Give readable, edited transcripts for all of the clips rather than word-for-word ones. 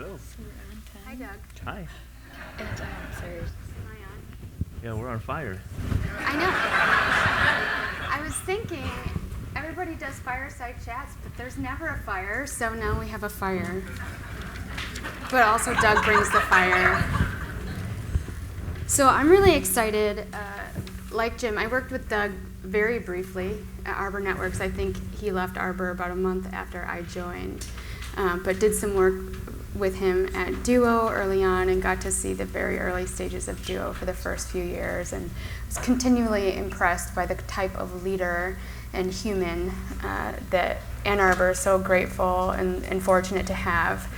Hello. So we're on time. Hi, Doug. Hi. And sorry. Am I on? Yeah, we're on fire. I know. I was thinking, everybody does fireside chats, but there's never a fire, so now we have a fire. But also Doug brings the fire. So I'm really excited. Like Jim, I worked with Doug very briefly at Arbor Networks. I think he left Arbor about a month after I joined, but did some work with him at Duo early on and got to see the very early stages of Duo for the first few years, and was continually impressed by the type of leader and human that Ann Arbor is so grateful and fortunate to have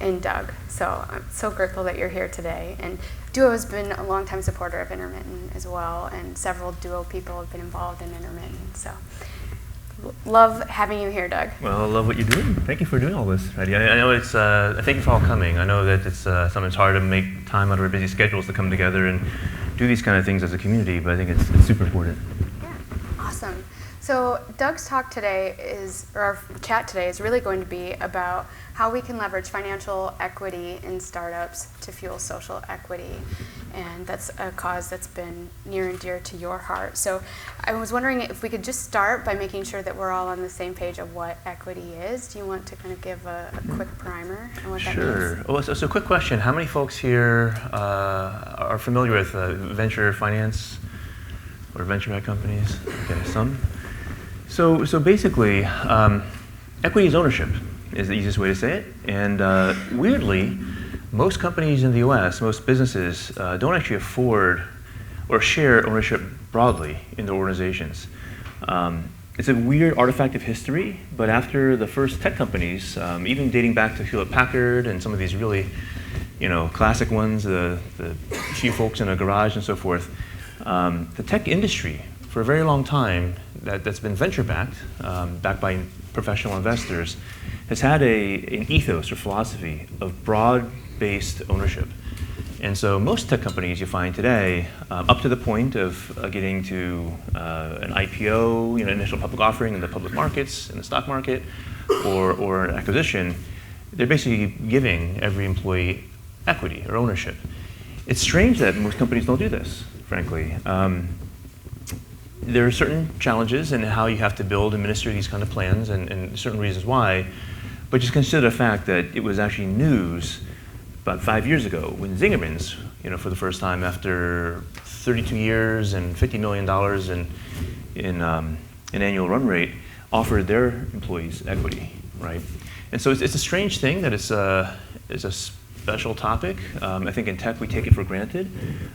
in Doug. So I'm so grateful that you're here today. And Duo has been a longtime supporter of Intermitten as well, and several Duo people have been involved in Intermitten. So love having you here, Doug. Well, I love what you're doing. Thank you for doing all this, Heidi. I know it's, thank you for all coming. I know that it's something that's hard to make time out of our busy schedules to come together and do these kind of things as a community, but I think it's super important. Yeah, awesome. So Doug's talk today or our chat today is really going to be about how we can leverage financial equity in startups to fuel social equity. And that's a cause that's been near and dear to your heart. So I was wondering if we could just start by making sure that we're all on the same page of what equity is. Do you want to kind of give a quick primer on what that means? Sure. Well, so quick question. How many folks here are familiar with venture finance or venture-backed companies? Okay, some. So basically, equity is ownership, is the easiest way to say it. And weirdly, most companies in the US, most businesses, don't actually afford or share ownership broadly in their organizations. It's a weird artifact of history, but after the first tech companies, even dating back to Hewlett-Packard and some of these really, classic ones, the few folks in a garage and so forth, the tech industry, for a very long time, that's been venture-backed, backed by professional investors, has had an ethos or philosophy of broad-based ownership. And so most tech companies you find today, up to the point of getting to an IPO, initial public offering in the public markets, in the stock market, or an acquisition, they're basically giving every employee equity or ownership. It's strange that most companies don't do this, frankly. There are certain challenges in how you have to build and administer these kind of plans, and certain reasons why, but just consider the fact that it was actually news about 5 years ago when Zingerman's, for the first time after 32 years and $50 million in annual run rate, offered their employees equity, right? And so it's a strange thing that it's a special topic. I think in tech we take it for granted,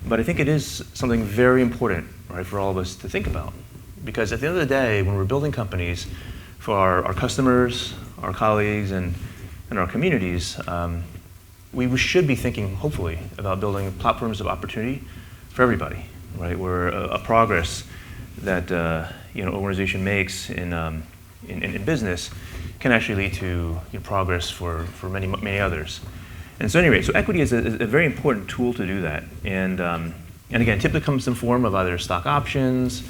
but I think it is something very important, right, for all of us to think about. Because at the end of the day, when we're building companies for our customers, our colleagues, and our communities, we should be thinking, hopefully, about building platforms of opportunity for everybody, right? Where a progress that organization makes in business can actually lead to progress for many others. And so anyway, so equity is a very important tool to do that. And again, typically comes in form of either stock options,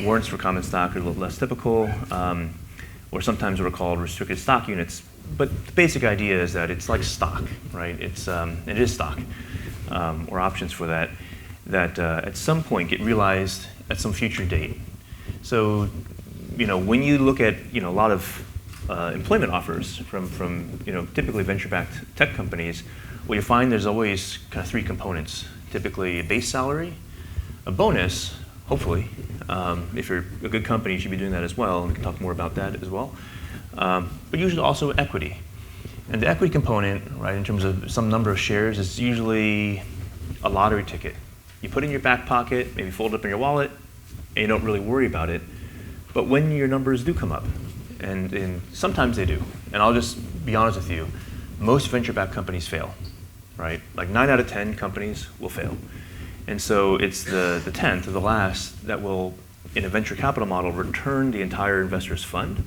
warrants for common stock are a little less typical, or sometimes what are called restricted stock units. But the basic idea is that it's like stock, right? It is stock, or options for that at some point get realized at some future date. So, when you look at a lot of employment offers from typically venture-backed tech companies, what you find there's always kind of three components. Typically a base salary, a bonus, hopefully. If you're a good company, you should be doing that as well, and we can talk more about that as well. But usually also equity. And the equity component, right, in terms of some number of shares, is usually a lottery ticket. You put it in your back pocket, maybe fold it up in your wallet, and you don't really worry about it. But when your numbers do come up, and sometimes they do, and I'll just be honest with you, most venture-backed companies fail, right? Like 9 out of 10 companies will fail. And so it's the 10th or the last that will, in a venture capital model, return the entire investor's fund,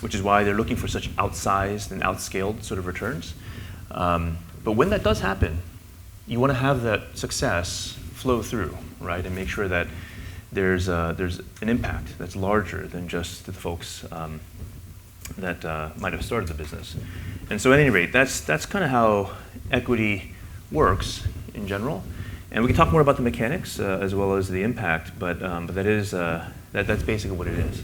which is why they're looking for such outsized and outscaled sort of returns. But when that does happen, you want to have that success flow through, right? And make sure that there's an impact that's larger than just the folks might have started the business. And so at any rate, that's kind of how equity works in general. And we can talk more about the mechanics as well as the impact, but that's basically what it is.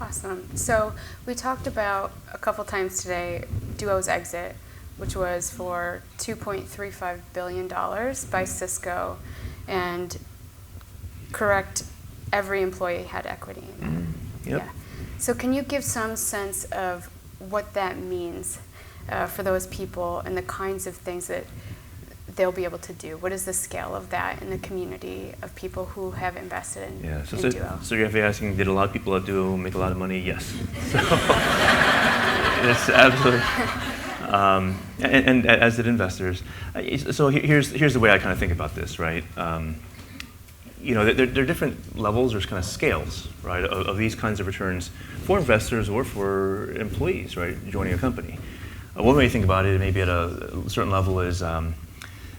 Awesome. So we talked about a couple times today Duo's exit, which was for $2.35 billion by Cisco, and correct, every employee had equity in that. Yep. Yeah. So can you give some sense of what that means for those people and the kinds of things that they'll be able to do? What is the scale of that in the community of people who have invested in, in Duo? So you're asking, did a lot of people at Duo make a lot of money? Yes. So, it's absolutely. And as did investors. So here's the way I kind of think about this, right? There are different levels, there's kind of scales, right, of these kinds of returns for investors or for employees, right, joining a company. One way to think about it, maybe at a certain level, is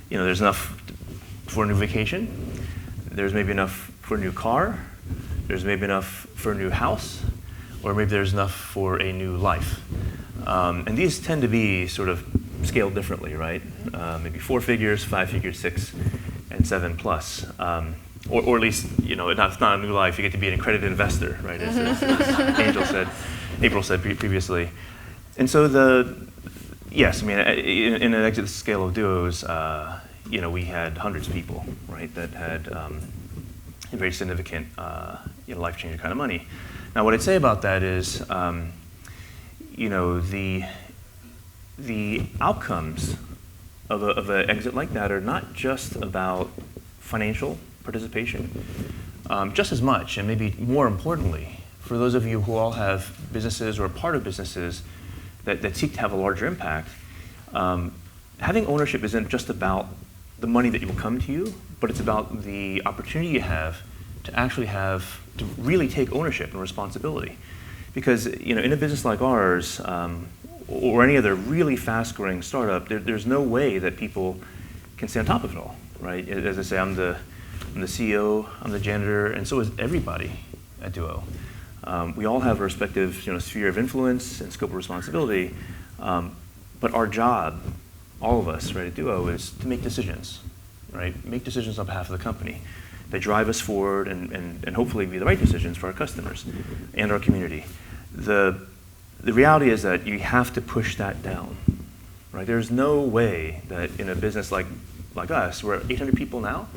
there's enough for a new vacation, there's maybe enough for a new car, there's maybe enough for a new house, or maybe there's enough for a new life. And these tend to be sort of scaled differently, right? Maybe 4 figures, 5 figures, 6 and 7 plus. Or at least, it's not a new life. You get to be an accredited investor, right? As April said previously. And so yes, I mean, in an exit scale of Duos, we had hundreds of people, right, that had a very significant, life-changing kind of money. Now, what I'd say about that is, the outcomes of an exit like that are not just about financial participation, just as much, and maybe more importantly, for those of you who all have businesses or are part of businesses that seek to have a larger impact, having ownership isn't just about the money that will come to you, but it's about the opportunity you have to really take ownership and responsibility. Because in a business like ours, or any other really fast-growing startup, there's no way that people can stay on top of it all, right? As I say, I'm the CEO, I'm the janitor, and so is everybody at Duo. We all have a respective sphere of influence and scope of responsibility, but our job, all of us, right, at Duo, is to make decisions, right? Make decisions on behalf of the company that drive us forward and hopefully be the right decisions for our customers and our community. The reality is that you have to push that down, right? There's no way that in a business like us, we're 800 people now,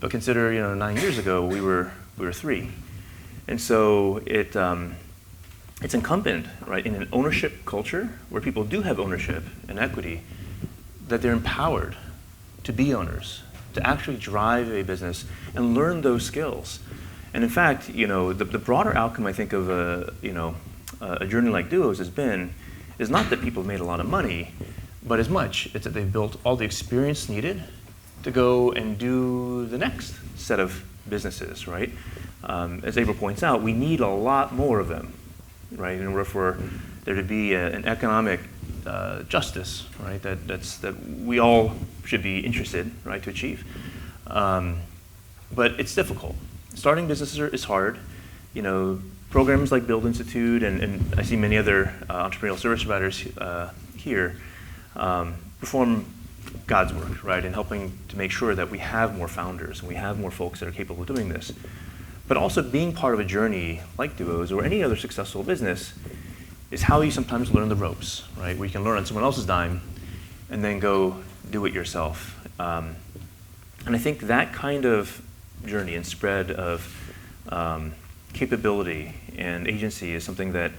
but consider 9 years ago we were 3, and so it's incumbent, right, in an ownership culture where people do have ownership and equity, that they're empowered to be owners, to actually drive a business and learn those skills. And in fact, the broader outcome I think of a journey like Duo's is not that people have made a lot of money, but as much it's that they've built all the experience needed to go and do the next set of businesses, right? As April points out, we need a lot more of them, right? In order for there to be an economic justice, right? That we all should be interested, right, to achieve. But it's difficult. Starting businesses is hard. Programs like Build Institute and I see many other entrepreneurial service providers here perform God's work, right, in helping to make sure that we have more founders and we have more folks that are capable of doing this. But also being part of a journey like Duo's or any other successful business is how you sometimes learn the ropes, right, where you can learn on someone else's dime and then go do it yourself. And I think that kind of journey and spread of capability and agency is something that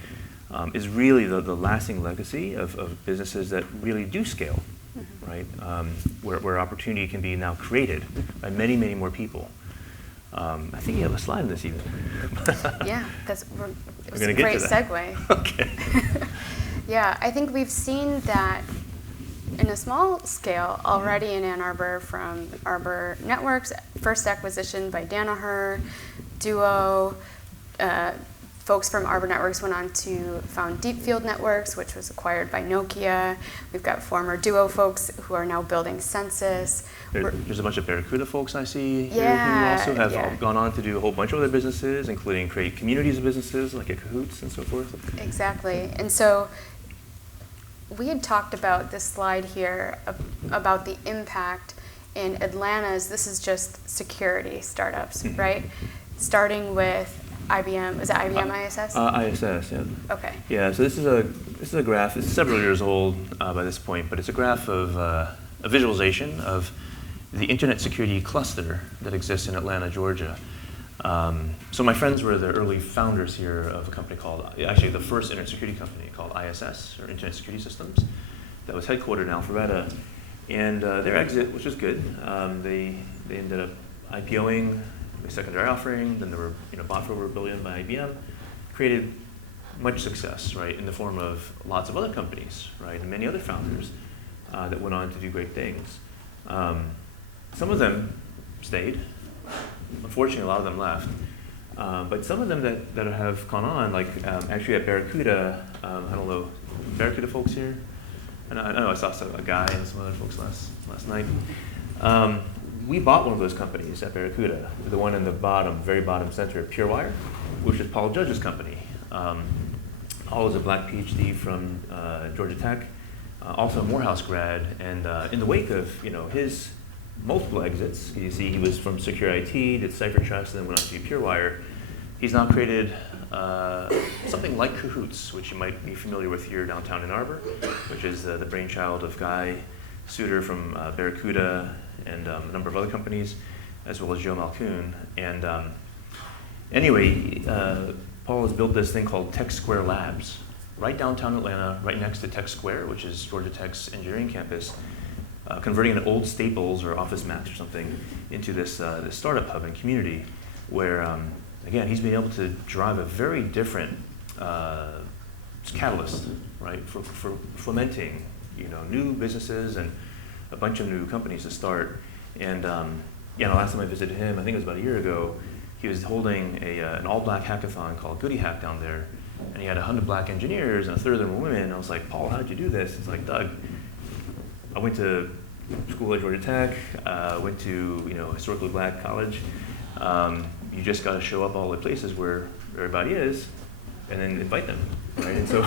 is really the lasting legacy of businesses that really do scale, right? Where opportunity can be now created by many, many more people. I think you have a slide in this even. Yeah, it was a get great to that. segue. Okay. Yeah, I think we've seen that in a small scale already in Ann Arbor from Arbor Networks, first acquisition by Danaher, Duo, folks from Arbor Networks went on to found Deep Field Networks, which was acquired by Nokia. We've got former Duo folks who are now building Census. There's a bunch of Barracuda folks I see here Yeah, who also have yeah. gone on to do a whole bunch of other businesses, including create communities of businesses like at Cahoots and so forth. Exactly. And so we had talked about this slide here about the impact in Atlanta's, this is just security startups, right? Starting with IBM, is it IBM ISS? ISS, yeah. Okay. Yeah, so this is a graph. It's several years old by this point, but it's a graph of a visualization of the internet security cluster that exists in Atlanta, Georgia. So my friends were the early founders here of a company called, actually the first internet security company called ISS, or Internet Security Systems, that was headquartered in Alpharetta. And their exit, which was good, they ended up IPOing, a secondary offering, then they were bought for over $1 billion by IBM, created much success, right, in the form of lots of other companies, right, and many other founders that went on to do great things. Some of them stayed. Unfortunately, a lot of them left. But some of them that have gone on, like actually at Barracuda, I don't know, Barracuda folks here? I know I saw a guy and some other folks last night. We bought one of those companies at Barracuda, the one in the bottom, very bottom center, PureWire, which is Paul Judge's company. Paul is a black PhD from Georgia Tech, also a Morehouse grad, and in the wake of his multiple exits, you see he was from Secure IT, did Cipher Trust, and then went on to PureWire. He's now created something like Cahoots, which you might be familiar with here downtown Ann Arbor, which is the brainchild of Guy Suter from Barracuda and a number of other companies, as well as Joe Malkoon. And anyway, Paul has built this thing called Tech Square Labs, right downtown Atlanta, right next to Tech Square, which is Georgia Tech's engineering campus, converting an old Staples or Office Max or something into this startup hub and community where, again, he's been able to drive a very different catalyst, right, for fomenting, new businesses and a bunch of new companies to start. And the last time I visited him, I think it was about a year ago, he was holding an all-black hackathon called Goody Hack down there, and he had 100 black engineers, and a third of them were women. And I was like, Paul, how did you do this? It's like, Doug, I went to school at Georgia Tech, went to historically black college. You just got to show up all the places where everybody is, and then invite them, right? And so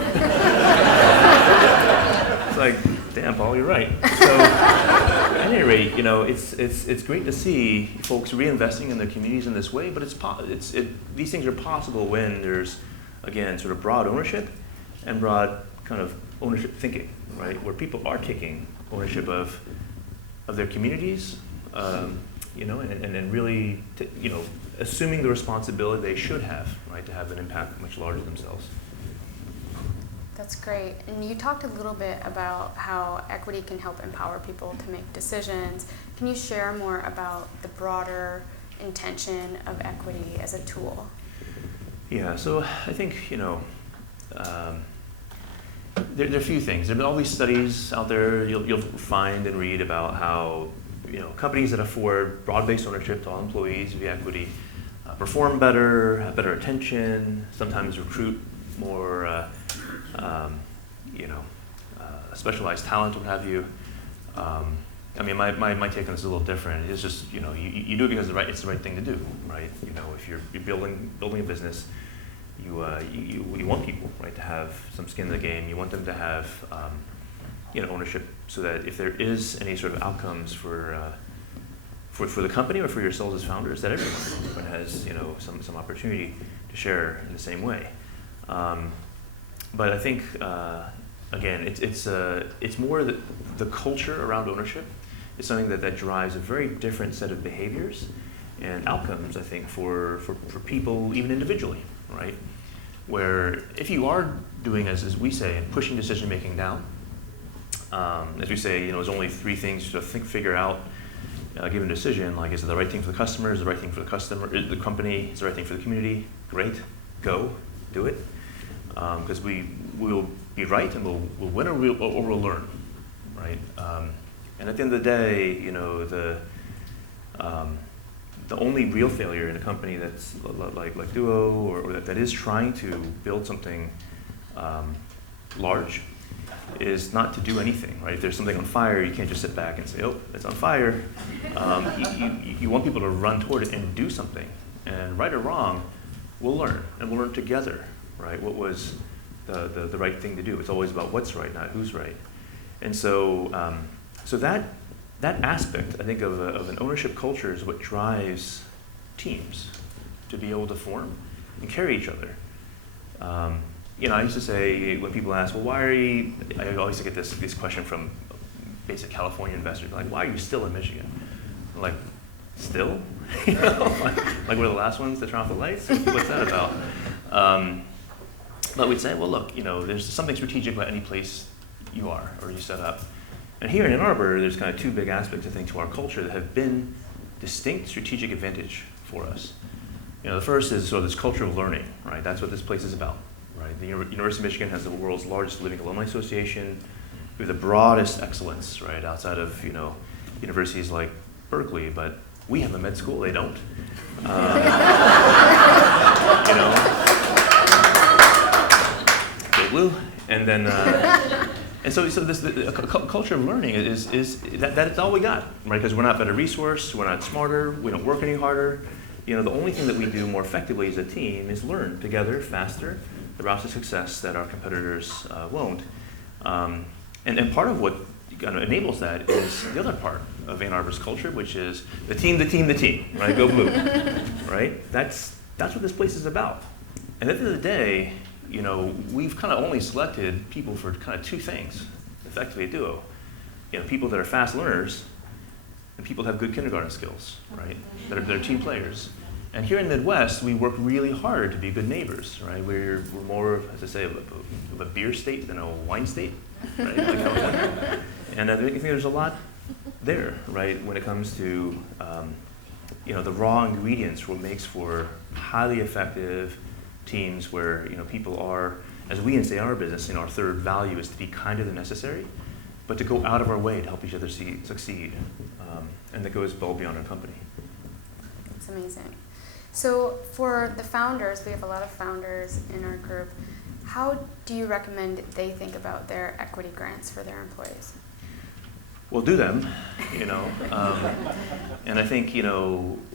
it's like, damn, Paul, you're right. So at any rate, it's great to see folks reinvesting in their communities in this way. But these things are possible when there's, again, sort of broad ownership and broad kind of ownership thinking, right? Where people are taking ownership of their communities, and really, assuming the responsibility they should have, right, to have an impact much larger themselves. That's great. And you talked a little bit about how equity can help empower people to make decisions. Can you share more about the broader intention of equity as a tool? Yeah, so I think, there are a few things. There have been all these studies out there you'll find and read about how companies that afford broad-based ownership to all employees via equity perform better, have better attention, sometimes recruit more specialized talent, what have you. My take on this is a little different. It's just you do it because it's the right thing to do, right? If you're building a business, you want people, right, to have some skin in the game. You want them to have ownership, so that if there is any sort of outcomes for the company or for yourselves as founders, that everyone has some opportunity to share in the same way. But I think again, it's more the culture around ownership is something that drives a very different set of behaviors and outcomes, I think, for people, even individually, right? Where if you are doing as we say, and pushing decision making down, as we say, there's only three things to figure out given a decision. Like, is it the right thing for the customer? Is it the right thing for the company? Is it the right thing for the community? Great, go, do it. Because we will be right, and we'll win or we'll learn, right? And at the end of the day, the only real failure in a company that's like Duo or that is trying to build something large is not to do anything, right? If there's something on fire, you can't just sit back and say, oh, it's on fire. You want people to run toward it and do something. And right or wrong, we'll learn, and we'll learn together, right? What was the right thing to do? It's always about what's right, not who's right. And so, that aspect, I think, of an ownership culture is what drives teams to be able to form and carry each other. I used to say, when people ask, well, why are you, I always get this question from basic California investors, like, why are you still in Michigan? I'm like, still? Like we're the last ones to turn off the lights? What's that about? But we'd say, well, look, there's something strategic about any place you are or you set up. And here in Ann Arbor, there's kind of two big aspects, I think, to our culture that have been distinct strategic advantage for us. The first is sort of this culture of learning, right? That's what this place is about, right? The University of Michigan has the world's largest living alumni association. We have the broadest excellence, right, outside of, universities like Berkeley, but we have a med school, they don't. Big Blue. And then, and so this culture of learning is that's all we got, right? Because we're not better resourced, we're not smarter, we don't work any harder. The only thing that we do more effectively as a team is learn together faster, the routes to success that our competitors won't. And part of what kind of enables that is the other part of Ann Arbor's culture, which is the team, right? Go Blue, right? That's what this place is about. And at the end of the day, we've kind of only selected people for kind of two things, effectively a duo. People that are fast learners and people that have good kindergarten skills, right? That are team players. And here in the Midwest, we work really hard to be good neighbors, right? We're more, as I say, of a beer state than a wine state, right? Like California. And I think there's a lot there, right? When it comes to, the raw ingredients, what makes for highly effective teams where people are, as we say in our business, our third value is to be kinder than necessary, but to go out of our way to help each other succeed, and that goes well beyond our company. That's amazing. So for the founders, we have a lot of founders in our group. How do you recommend they think about their equity grants for their employees? Well, do them, and I think,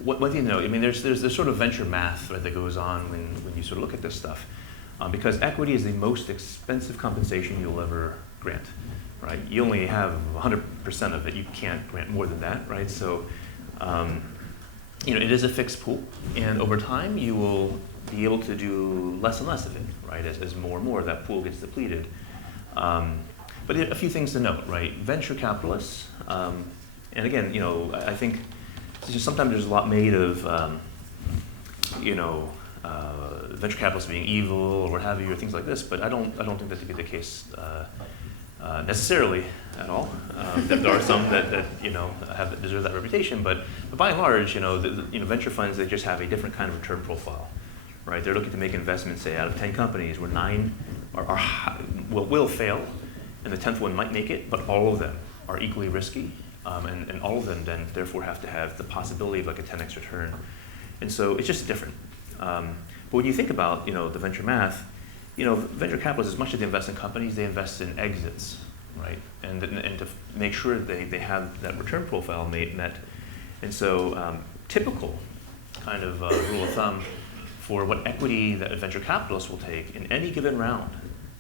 what do you know? I mean, there's sort of venture math, right, that goes on when you sort of look at this stuff, because equity is the most expensive compensation you'll ever grant, right? You only have 100% of it. You can't grant more than that, right? So, it is a fixed pool, and over time you will be able to do less and less of it, right? As more and more of that pool gets depleted. But a few things to note, right? Venture capitalists, and again, I think sometimes there's a lot made of, venture capitalists being evil or what have you, or things like this. But I don't think that to be the case necessarily at all. There are some that deserve that reputation, but by and large, venture funds, they just have a different kind of return profile, right? They're looking to make investments, say, out of 10 companies, where 9 will fail. And the 10th one might make it, but all of them are equally risky, and all of them then therefore have to have the possibility of like a 10x return. And so it's just different. But when you think about the venture math, venture capitalists, as much as they invest in companies, they invest in exits, right? And to make sure that they have that return profile met. And so typical kind of rule of thumb for what equity that a venture capitalist will take in any given round,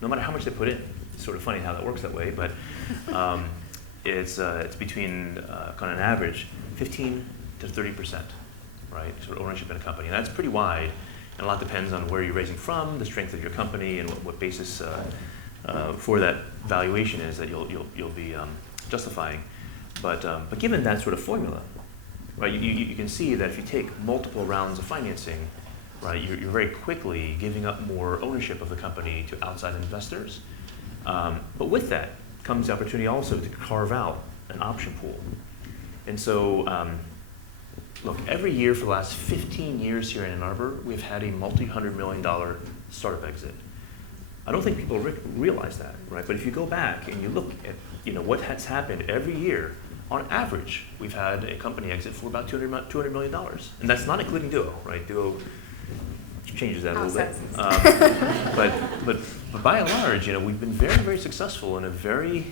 no matter how much they put in. It's sort of funny how that works that way, but it's between kind of an average 15 to 30%, right? Sort of ownership in a company, and that's pretty wide. And a lot depends on where you're raising from, the strength of your company, and what basis for that valuation is that you'll be justifying. But given that sort of formula, right? You can see that if you take multiple rounds of financing, right, you're very quickly giving up more ownership of the company to outside investors. But with that comes the opportunity also to carve out an option pool. And so, look, every year for the last 15 years here in Ann Arbor, we've had a multi-$100 million startup exit. I don't think people realize that, right? But if you go back and you look at what has happened every year on average, we've had a company exit for about $200 million. And that's not including Duo, right? Duo changes that a little bit. But by and large, we've been very, very successful in a very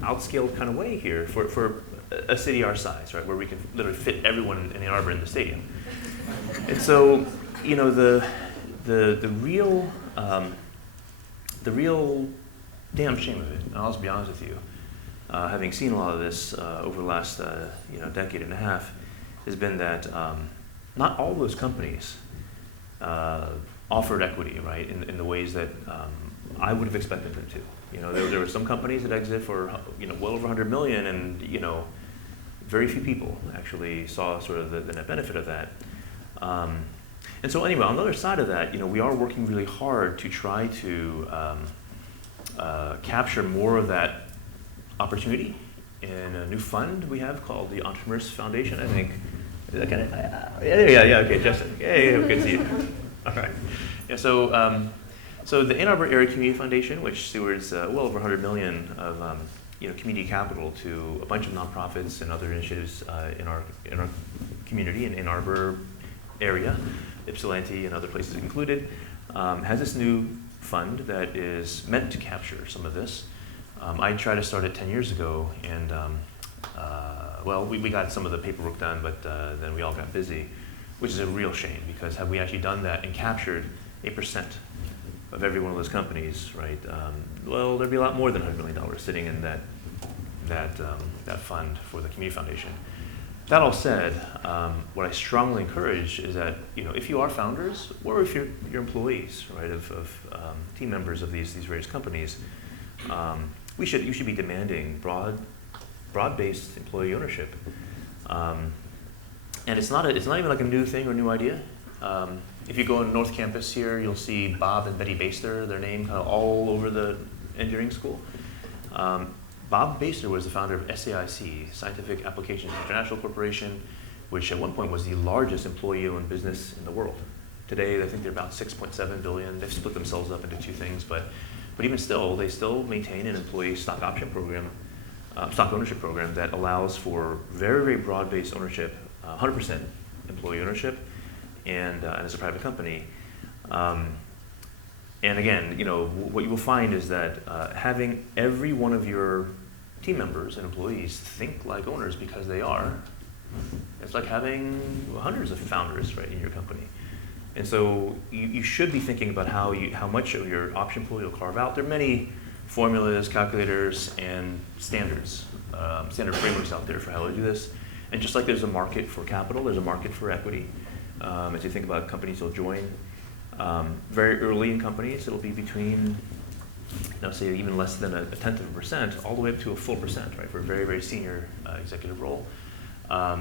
outscaled kind of way here for a city our size, right? Where we can literally fit everyone in Ann Arbor in the stadium. And so, the real damn shame of it, and I'll just be honest with you, having seen a lot of this over the last decade and a half, has been that not all those companies offered equity, right, in the ways that I would have expected them to. There were some companies that exited for well over 100 million, and very few people actually saw sort of the net benefit of that. And so anyway, on the other side of that, we are working really hard to try to capture more of that opportunity in a new fund we have called the Entrepreneurs Foundation. I think. Is that kind of? Yeah. Okay, Justin. Hey, good to see you. All right. Yeah. So the Ann Arbor Area Community Foundation, which stewards well over 100 million of community capital to a bunch of nonprofits and other initiatives in our community in Ann Arbor area, Ypsilanti and other places included, has this new fund that is meant to capture some of this. I tried to start it 10 years ago, and we got some of the paperwork done, but then we all got busy, which is a real shame, because had we actually done that and captured 8% of every one of those companies, right, there'd be a lot more than $100 million sitting in that fund for the community foundation. That all said, what I strongly encourage is that if you are founders, or if you're employees, right, of team members of these various companies, you should be demanding broad-based employee ownership. And it's not even like a new thing or a new idea. If you go on North Campus here, you'll see Bob and Betty Baster, their name kind of all over the engineering school. Bob Baster was the founder of SAIC, Scientific Applications International Corporation, which at one point was the largest employee-owned business in the world. Today, I think they're about 6.7 billion. They've split themselves up into two things, but even still, they still maintain an employee stock option program, stock ownership program that allows for very, very broad-based ownership, 100% employee ownership, and as a private company. And again, what you will find is that having every one of your team members and employees think like owners, because they are, it's like having hundreds of founders, right, in your company. And so you should be thinking about how much of your option pool you'll carve out. There are many formulas, calculators, and standard frameworks out there for how to do this. And just like there's a market for capital, there's a market for equity. As you think about companies you'll join, very early in companies, it'll be between, say even less than a 0.1%, all the way up to a full percent, right, for a very, very senior executive role. But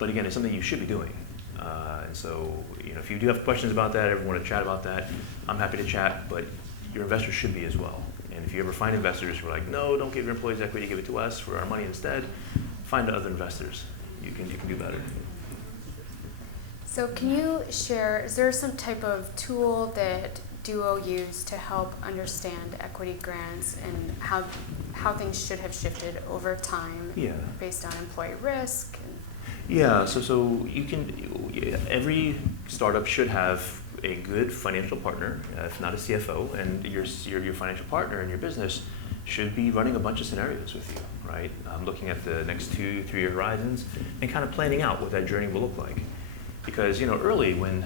again, it's something you should be doing. And so, if you do have questions about that, ever want to chat about that, I'm happy to chat, but your investors should be as well. And if you ever find investors who are like, no, don't give your employees equity, give it to us for our money instead, find other investors. You can do better. So can you share, is there some type of tool that Duo used to help understand equity grants and how things should have shifted over time based on employee risk? Yeah, so you can, every startup should have a good financial partner, if not a CFO, and your financial partner in your business should be running a bunch of scenarios with you, right? Looking at the next 2-3 year horizons and kind of planning out what that journey will look like. Because early when,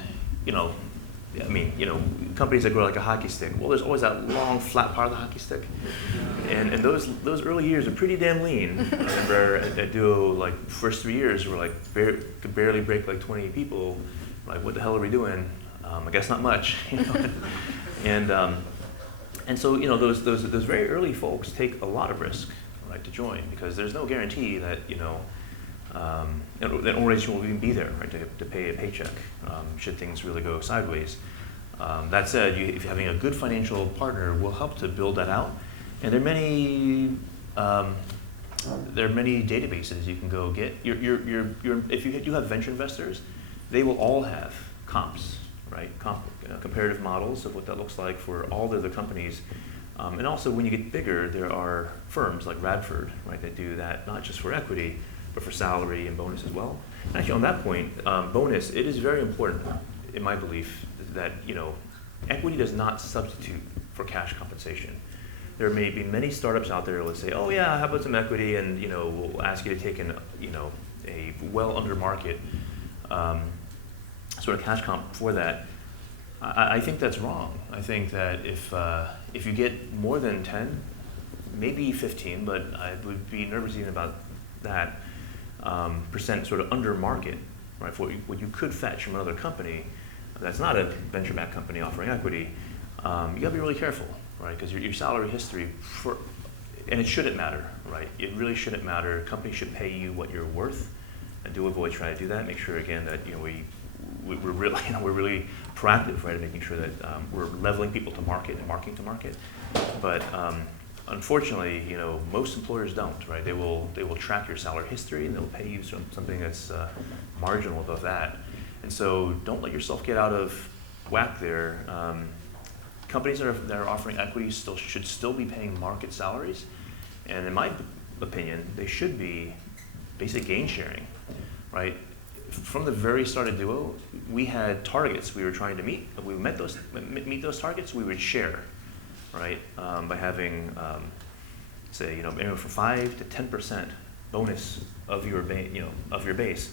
companies that grow like a hockey stick, well, there's always that long flat part of the hockey stick, and those early years are pretty damn lean. I remember at Duo, like first 3 years, we were like could barely break like 20 people. Like, what the hell are we doing? I guess not much. And so those very early folks take a lot of risk, right, to join, because there's no guarantee that that organization will even be there, right, to pay a paycheck should things really go sideways. That said, having a good financial partner will help to build that out, and there are many databases you can go get. If you do have venture investors, they will all have comps, right? Comparative models of what that looks like for all the other companies And also, when you get bigger, there are firms like Radford, right, that do that not just for equity, but for salary and bonus as well. And actually, on that point, bonus, it is very important, in my belief, that equity does not substitute for cash compensation. There may be many startups out there that would say, "Oh yeah, how about some equity?" And we'll ask you to take a well under market sort of cash comp for that. I think that's wrong. I think that if you get more than 10, maybe 15, but I would be nervous even about that percent sort of under market, right? For what you could fetch from another company that's not a venture-backed company offering equity, you got to be really careful, right? Because your salary history and it shouldn't matter, right? It really shouldn't matter. Companies should pay you what you're worth, and do avoid trying to do that. Make sure again that we're really proactive, right, in making sure that we're leveling people to market and marketing to market. But unfortunately, most employers don't, right? They will track your salary history and they'll pay you something that's marginal above that. And so don't let yourself get out of whack there. Companies that are offering equity should still be paying market salaries, and in my opinion, they should be basic gain sharing, right? From the very start of Duo, we had targets we were trying to meet. If we meet those targets, we would share, right? By having, say, anywhere from 5 to 10% bonus of your base,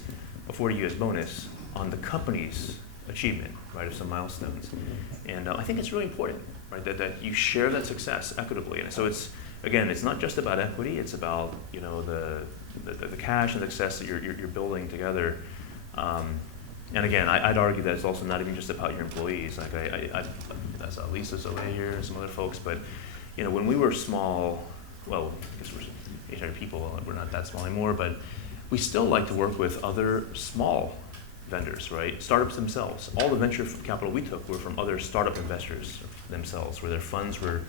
afforded you as bonus on the company's achievement, right, of some milestones. And I think it's really important, right, that you share that success equitably. And so it's not just about equity. It's about the cash and the success that you're building together. And again, I'd argue that it's also not even just about your employees. Like that's Lisa's away here, some other folks. But when we were small, well, I guess we're 800 people. We're not that small anymore, but we still like to work with other small vendors, right? Startups themselves. All the venture capital we took were from other startup investors themselves, where their funds were, in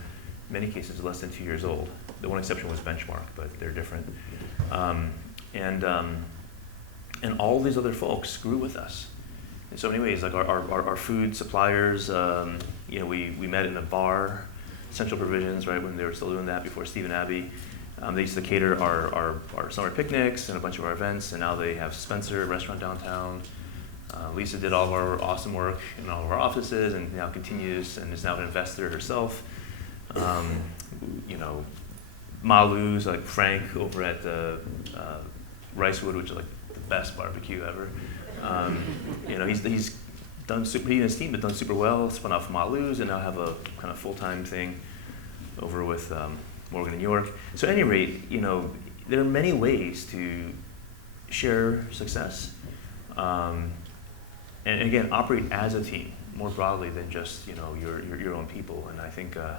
many cases, less than 2 years old. The one exception was Benchmark, but they're different. And all these other folks grew with us. In so many ways, like our food suppliers, we met in a bar, Central Provisions, right, when they were still doing that before Steve and Abby. They used to cater our summer picnics and a bunch of our events, and now they have Spencer, a restaurant downtown. Lisa did all of our awesome work in all of our offices and now continues and is now an investor herself. Malu's, like Frank over at Ricewood, which is like the best barbecue ever. He's done he and his team have done super well, spun off Malu's and now have a kind of full-time thing over with Morgan in York. So at any rate, there are many ways to share success. And again, operate as a team more broadly than just your own people. And I think I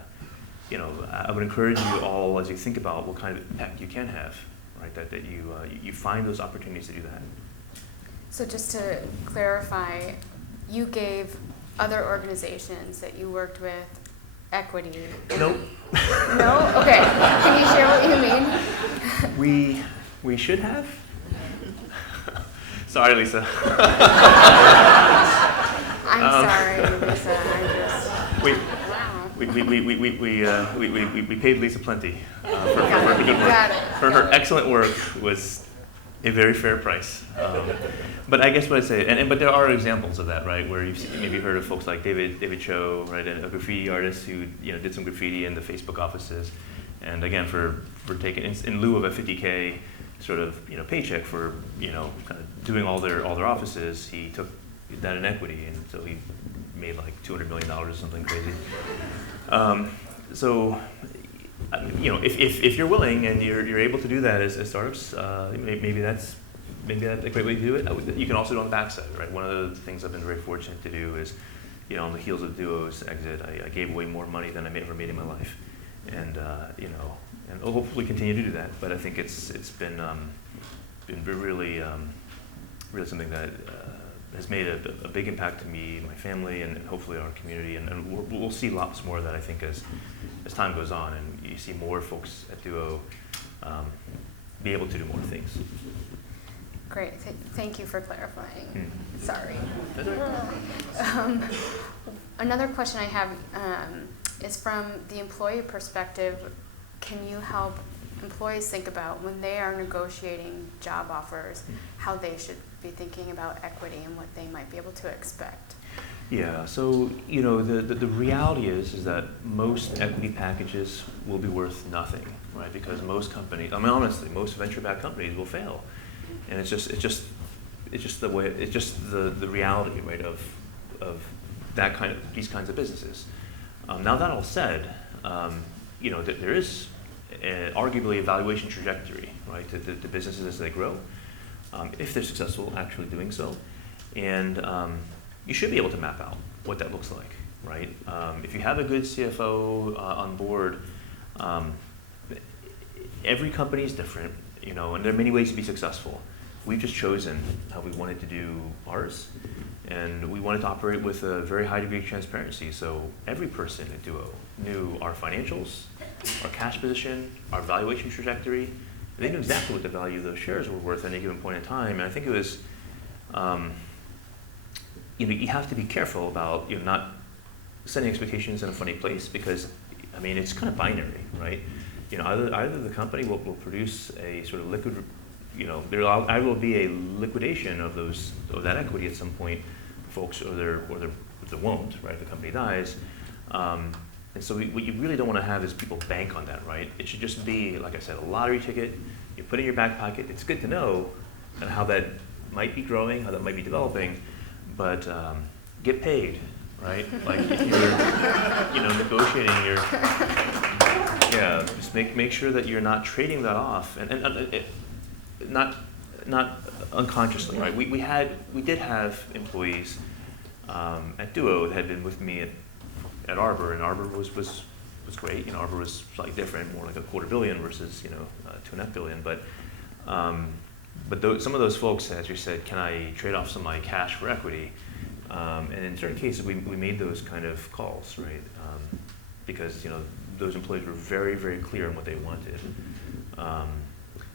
would encourage you all as you think about what kind of impact you can have, right? That you find those opportunities to do that. So just to clarify, you gave other organizations that you worked with equity. Nope. No? Okay. Can you share what you mean? We should have. Sorry, Lisa. I'm sorry, Lisa. We paid Lisa plenty for her good work. For her excellent work was a very fair price. But I guess what I'd say, but there are examples of that, right? Where you've maybe heard of folks like David Cho, right, a graffiti artist who did some graffiti in the Facebook offices, and again for taking in lieu of a $50K sort of paycheck for kind of doing all their offices, he took that in equity, and so he made like $200 million or something crazy. So if you're willing and you're able to do that as startups, maybe that's a great way to do it. You can also do it on the backside, right? One of the things I've been very fortunate to do is, on the heels of Duo's exit, I gave away more money than I ever made in my life, and and I'll hopefully continue to do that. But I think it's been really something that has made a big impact to me, my family, and hopefully our community. And we'll see lots more of that, I think, as time goes on, and you see more folks at Duo be able to do more things. Great. Thank you for clarifying. Sorry. That's all right. Another question I have, is from the employee perspective, can you help employees think about when they are negotiating job offers, how they should be thinking about equity and what they might be able to expect? Yeah, so the reality is that most equity packages will be worth nothing, right? Because most companies, I mean honestly, most venture-backed companies will fail, and it's just the reality, right, of these kinds of businesses. Now that all said, there is arguably a valuation trajectory, right, to businesses as they grow, if they're successful actually doing so, and you should be able to map out what that looks like, right? If you have a good CFO on board, every company is different, and there are many ways to be successful. We've just chosen how we wanted to do ours, and we wanted to operate with a very high degree of transparency. So every person at Duo knew our financials, our cash position, our valuation trajectory. And they knew exactly what the value of those shares were worth at any given point in time. And I think it was, you have to be careful about not setting expectations in a funny place, because it's kind of binary, right? Either the company will produce a sort of liquid, there will be a liquidation of that equity at some point, folks, or there won't, right? If the company dies, and so what you really don't want to have is people bank on that, right? It should just be, like I said, a lottery ticket. You put it in your back pocket. It's good to know how that might be growing, how that might be developing, but get paid, right? Like if you're, negotiating just make sure that you're not trading that off, and not unconsciously, right? We did have employees at Duo that had been with me at Arbor, and Arbor was great. Arbor was slightly different, more like $250 million versus $2.5 billion. But some of those folks, as you said, can I trade off some of my cash for equity? And in certain cases, we made those kind of calls, right? Because those employees were very, very clear on what they wanted.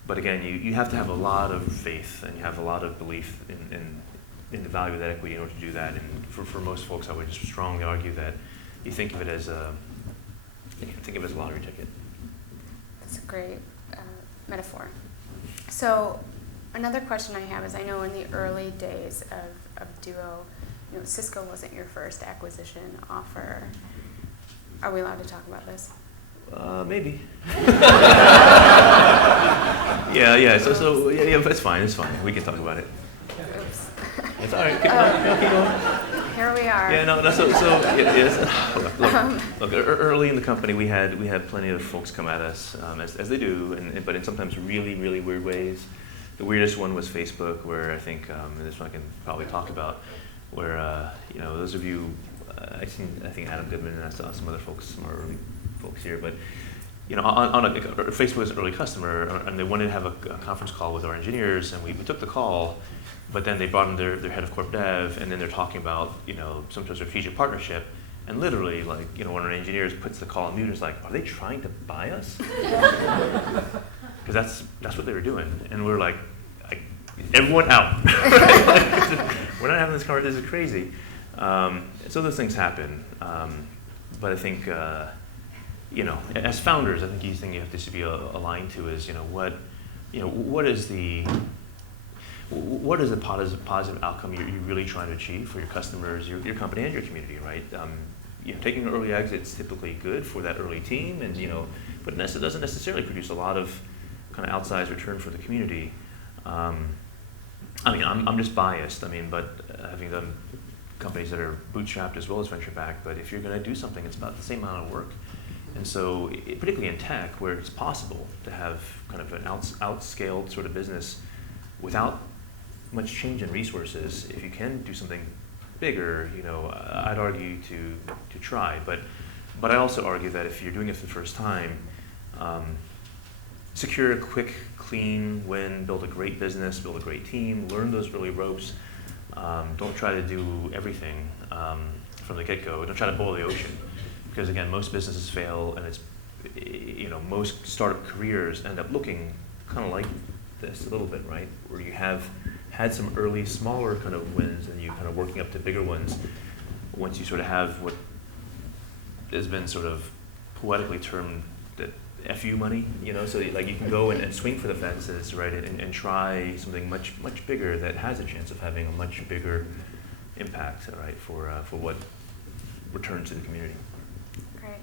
But again, you have to have a lot of faith, and you have a lot of belief in the value of that equity in order to do that. And for most folks, I would just strongly argue that you think of it as a lottery ticket. That's a great metaphor. So another question I have is, I know in the early days of Duo, Cisco wasn't your first acquisition offer. Are we allowed to talk about this? Maybe. Yeah. So yeah, it's fine. It's fine. We can talk about it. Oops. It's all right. Keep going. Here we are. Yeah, no. So yes. Look, early in the company, we had plenty of folks come at us, as they do, but in sometimes really, really weird ways. The weirdest one was Facebook, where I think, and this one I can probably talk about, where those of you, I think Adam Goodman, and I saw some other folks, some early folks here, but Facebook was an early customer, and they wanted to have a conference call with our engineers, and we took the call, but then they brought in their head of corp dev, and then they're talking about some sort of strategic partnership, and literally one of our engineers puts the call on mute and is like, are they trying to buy us? Because that's what they were doing, and we were like everyone out. We're not having this conversation. This is crazy. So those things happen, but I think as founders, I think the thing you have to be aligned to is what is the positive outcome you're really trying to achieve for your customers, your company, and your community, right? Taking early exits is typically good for that early team, and but it doesn't necessarily produce a lot of kind of outsized return for the community. I'm just biased. But having done companies that are bootstrapped as well as venture-backed, but if you're going to do something, it's about the same amount of work. And so, particularly in tech, where it's possible to have kind of an outscaled sort of business without much change in resources, if you can do something bigger, I'd argue to try. But I also argue that if you're doing it for the first time, secure a quick, clean win, build a great business, build a great team, learn those early ropes. Don't try to do everything from the get-go. Don't try to boil the ocean, because again, most businesses fail, and it's most startup careers end up looking kind of like this a little bit, right? Where you have had some early, smaller kind of wins, and you kind of working up to bigger ones. Once you sort of have what has been sort of poetically termed the FU money, so like you can go and swing for the fences, right, and try something much bigger that has a chance of having a much bigger impact, right, for what returns to the community. Great.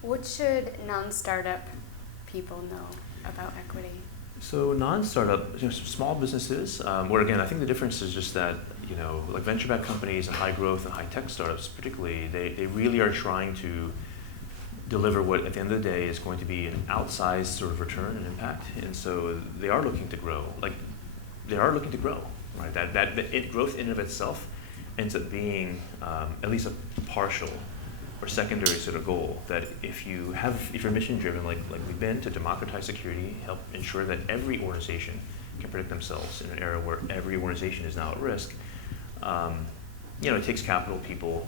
What should non-startup people know about equity? So non-startup, small businesses, where again, I think the difference is just that, like venture-backed companies and high growth and high tech startups particularly, they really are trying to deliver what at the end of the day is going to be an outsized sort of return and impact. And so they are looking to grow, right? That growth in and of itself ends up being at least a partial or secondary sort of goal, that if you're mission driven, like we've been, to democratize security, help ensure that every organization can protect themselves in an era where every organization is now at risk, it takes capital, people,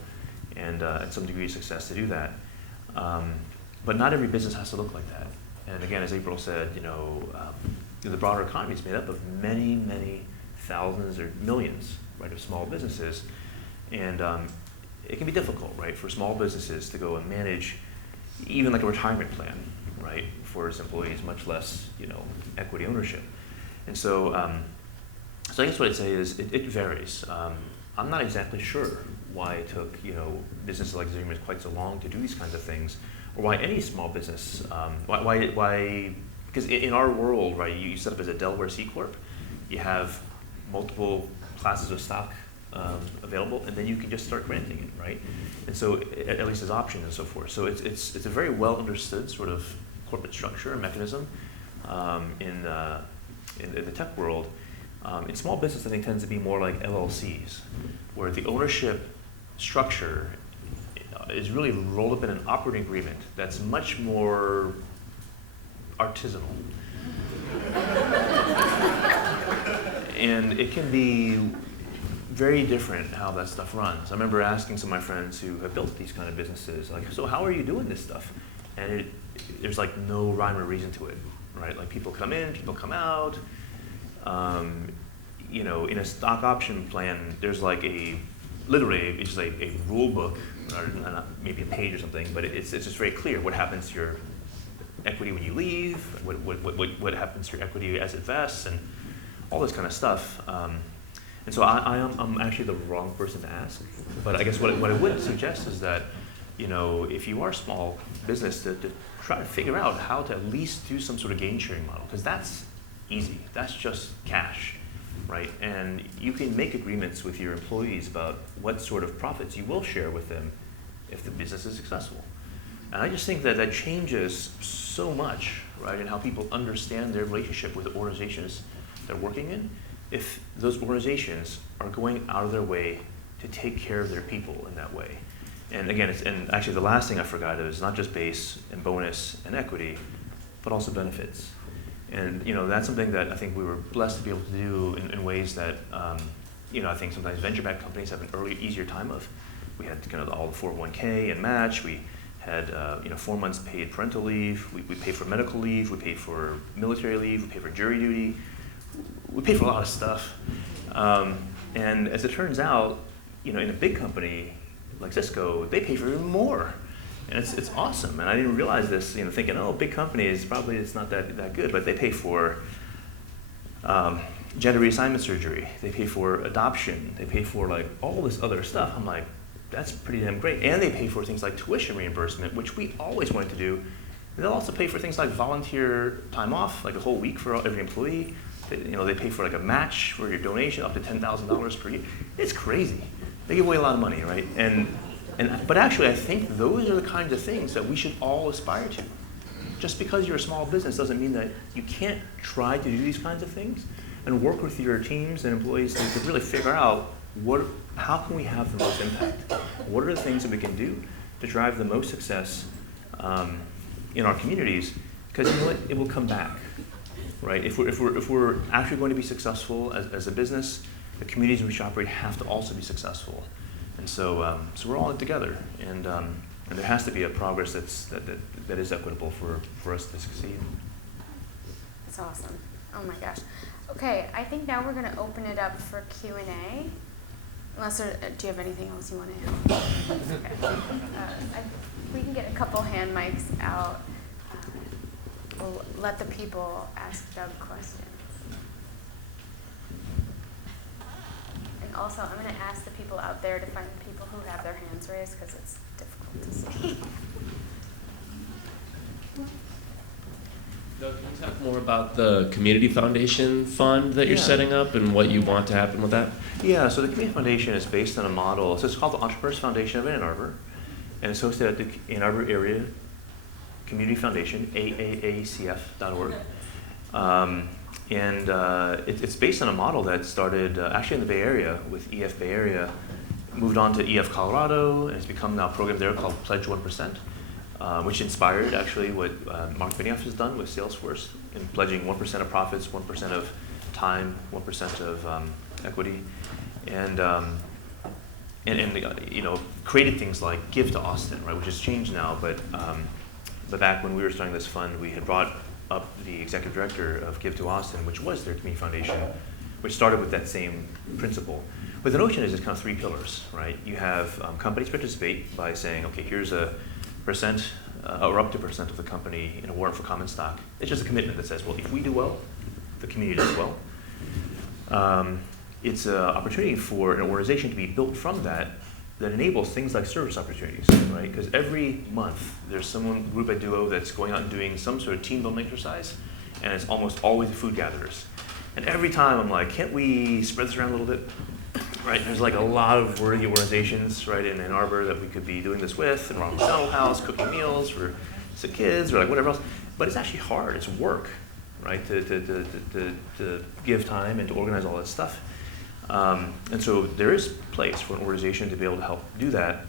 and some degree of success to do that. But not every business has to look like that. And again, as April said, the broader economy is made up of many, many thousands or millions, right, of small businesses. And it can be difficult, right, for small businesses to go and manage even like a retirement plan, right, for its employees, much less, equity ownership. And so, I guess what I'd say is it varies. I'm not exactly sure why it took, businesses like Zingerman's quite so long to do these kinds of things, or why any small business, why, because in our world, right, you set up as a Delaware C Corp, you have multiple classes of stock available, and then you can just start granting it, right? And so, at least as options and so forth. So it's a very well understood sort of corporate structure and mechanism in the tech world. In small business, I think tends to be more like LLCs, where the ownership structure is really rolled up in an operating agreement that's much more artisanal. And it can be very different how that stuff runs. I remember asking some of my friends who have built these kind of businesses, like, so how are you doing this stuff? And there's like no rhyme or reason to it, right? Like people come in, people come out. In a stock option plan, there's like literally it's just a rule book, or not maybe a page or something, but it's just very clear what happens to your equity when you leave, what happens to your equity as it vests, and all this kind of stuff. And so I'm actually the wrong person to ask, but I guess what I would suggest is that, if you are a small business, to try to figure out how to at least do some sort of gain sharing model, because that's easy. That's just cash, right? And you can make agreements with your employees about what sort of profits you will share with them if the business is successful. And I just think that changes so much, right, in how people understand their relationship with the organizations they're working in, if those organizations are going out of their way to take care of their people in that way. And again, and actually the last thing I forgot is not just base and bonus and equity, but also benefits. And that's something that I think we were blessed to be able to do in ways that I think sometimes venture-backed companies have an easier time of. We had kind of all the 401k and match. We had 4 months paid parental leave. We paid for medical leave. We paid for military leave. We paid for jury duty. We paid for a lot of stuff. And as it turns out, in a big company like Cisco, they pay for even more. And it's awesome. And I didn't realize this, thinking, big companies, probably it's not that good, but they pay for gender reassignment surgery. They pay for adoption. They pay for like all this other stuff. I'm like, that's pretty damn great. And they pay for things like tuition reimbursement, which we always wanted to do. And they'll also pay for things like volunteer time off, like a whole week for every employee. They pay for like a match for your donation up to $10,000 per year. It's crazy. They give away a lot of money, right? But actually, I think those are the kinds of things that we should all aspire to. Just because you're a small business doesn't mean that you can't try to do these kinds of things and work with your teams and employees to really figure out how can we have the most impact? What are the things that we can do to drive the most success in our communities? Because it will come back, right? If we're actually going to be successful as a business, the communities in which we operate have to also be successful. And so we're all in together, and there has to be a progress that is equitable for us to succeed. That's awesome. Oh my gosh. Okay, I think now we're going to open it up for Q&A. Unless do you have anything else you want to add? Okay. we can get a couple hand mics out, we'll let the people ask Doug questions. And also, I'm going to ask the people out there to find people who have their hands raised because it's difficult to see. Doug, can you talk more about the Community Foundation Fund that you're setting up and what you want to happen with that? Yeah, so the Community Foundation is based on a model. So it's called the Entrepreneurs Foundation of Ann Arbor, and it's hosted at the Ann Arbor Area Community Foundation, AAACF.org. It's based on a model that started actually in the Bay Area with EF Bay Area, moved on to EF Colorado, and it's become now a program there called Pledge 1%. Which inspired actually what Mark Benioff has done with Salesforce in pledging 1% of profits, 1% of time, 1% of equity, and created things like Give to Austin, right, which has changed now. But back when we were starting this fund, we had brought up the executive director of Give to Austin, which was their community foundation, which started with that same principle. But the notion is it's kind of three pillars, right? You have companies participate by saying, okay, here's a percent or up to percent of the company in a warrant for common stock. It's just a commitment that says, well, if we do well, the community does well. It's an opportunity for an organization to be built from that enables things like service opportunities, right? Because every month there's someone, group at Duo, that's going out and doing some sort of team building exercise, and it's almost always the food gatherers. And every time I'm like, can't we spread this around a little bit? Right, there's like a lot of worthy organizations, right, in Ann Arbor that we could be doing this with, and Ronald McDonald House, cooking meals for sick kids, or like whatever else. But it's actually hard, it's work, right, to give time and to organize all that stuff. And so there is place for an organization to be able to help do that.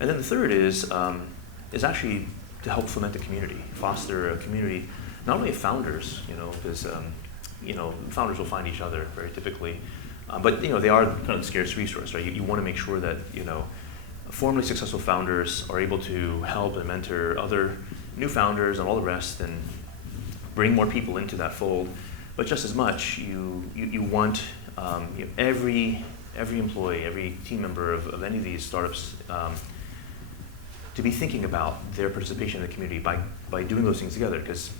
And then the third is actually to help foment the community, foster a community, not only of founders, because founders will find each other very typically. But they are kind of the scarce resource, right? You want to make sure that formerly successful founders are able to help and mentor other new founders and all the rest, and bring more people into that fold. But just as much, you want every employee, every team member of any of these startups to be thinking about their participation in the community by doing those things together. Because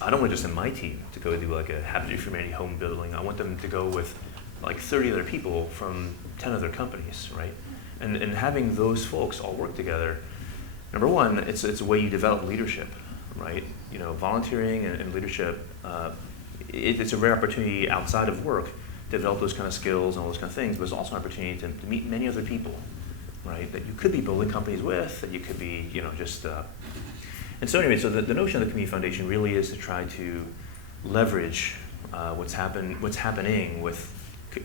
I don't want just in my team to go do like a Habitat for Humanity home building. I want them to go with like 30 other people from 10 other companies, right? And having those folks all work together, number one, it's a way you develop leadership, right? Volunteering and leadership, it's a rare opportunity outside of work to develop those kind of skills and all those kind of things, but it's also an opportunity to meet many other people, right? That you could be building companies with, that you could be, just. And so anyway, so the notion of the Community Foundation really is to try to leverage what's happening with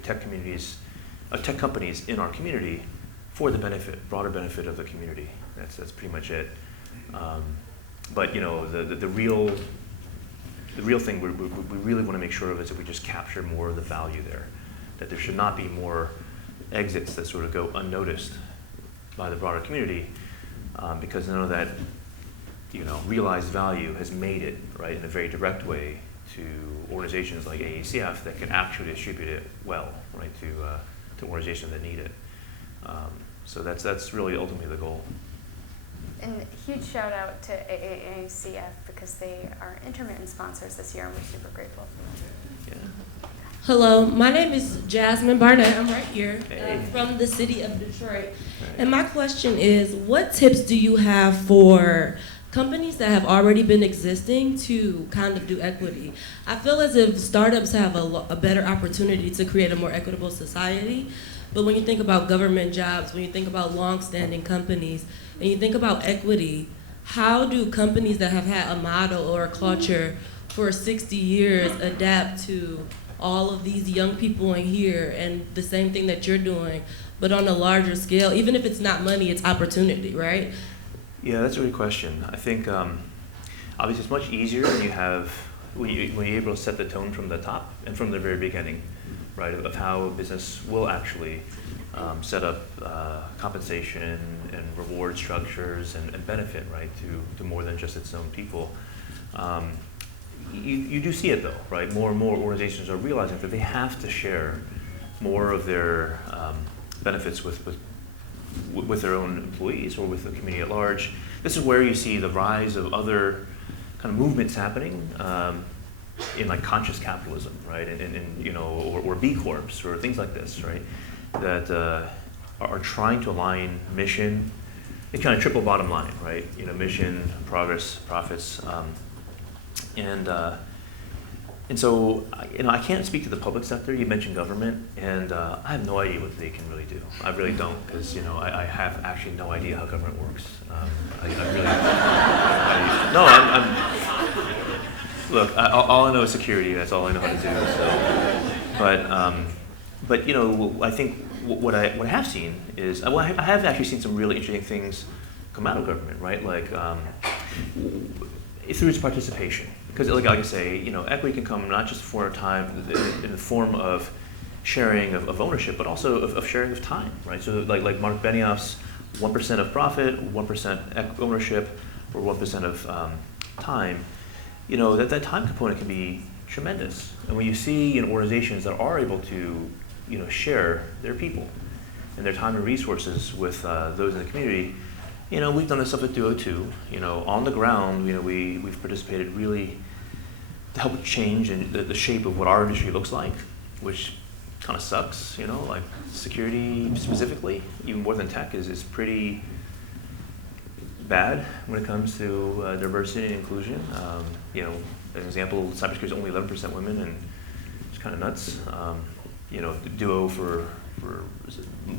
tech companies in our community for the broader benefit of the community. That's pretty much it. But the real thing we really want to make sure of is that we just capture more of the value there. That there should not be more exits that sort of go unnoticed by the broader community, because none of that realized value has made it, right, in a very direct way to organizations like AACF that can actually distribute it well, right, to organizations that need it. So that's really ultimately the goal. And a huge shout out to AACF because they are Intermitten sponsors this year, and we're super grateful. Yeah. Hello, my name is Jasmine Barnett. I'm right here Hey. from the city of Detroit. And my question is, what tips do you have for companies that have already been existing to kind of do equity? I feel as if startups have a better opportunity to create a more equitable society. But when you think about government jobs, when you think about long-standing companies, and you think about equity, how do companies that have had a model or a culture for 60 years adapt to all of these young people in here and the same thing that you're doing, but on a larger scale? Even if it's not money, it's opportunity, right? Yeah, that's a good question. I think obviously it's much easier when you're able to set the tone from the top and from the very beginning, right, of how a business will actually set up compensation and reward structures and benefit, right, to more than just its own people. You do see it though, right? More and more organizations are realizing that they have to share more of their benefits with their own employees or with the community at large. this is where you see the rise of other kind of movements happening in like conscious capitalism, right? And you know, or B Corps or things like this, right? That are trying to align mission, a kind of triple bottom line, right? You know, mission, progress, profits, and so, you know, I can't speak to the public sector. You mentioned government, and I have no idea what they can really do. I really don't, because you know, I have actually no idea how government works. I really, look, all I know is security. That's all I know how to do. So, but you know, I think what I have seen is, well, I have actually seen some really interesting things come out of government, right? Like through its participation. Because like I say, you know, equity can come not just for time in the form of sharing of ownership, but also of sharing of time, right? So like Mark Benioff's 1% of profit, 1% ownership, or 1% of time, you know, that time component can be tremendous. And when you see organizations that are able to, you know, share their people and their time and resources with those in the community, you know, we've done this stuff at Duo too. You know, on the ground, you know, we've participated really to help change and the shape of what our industry looks like, which kind of sucks, you know, like security specifically, even more than tech, is pretty bad when it comes to diversity and inclusion. You know, as an example, cybersecurity is only 11% women, and it's kind of nuts. You know, Duo for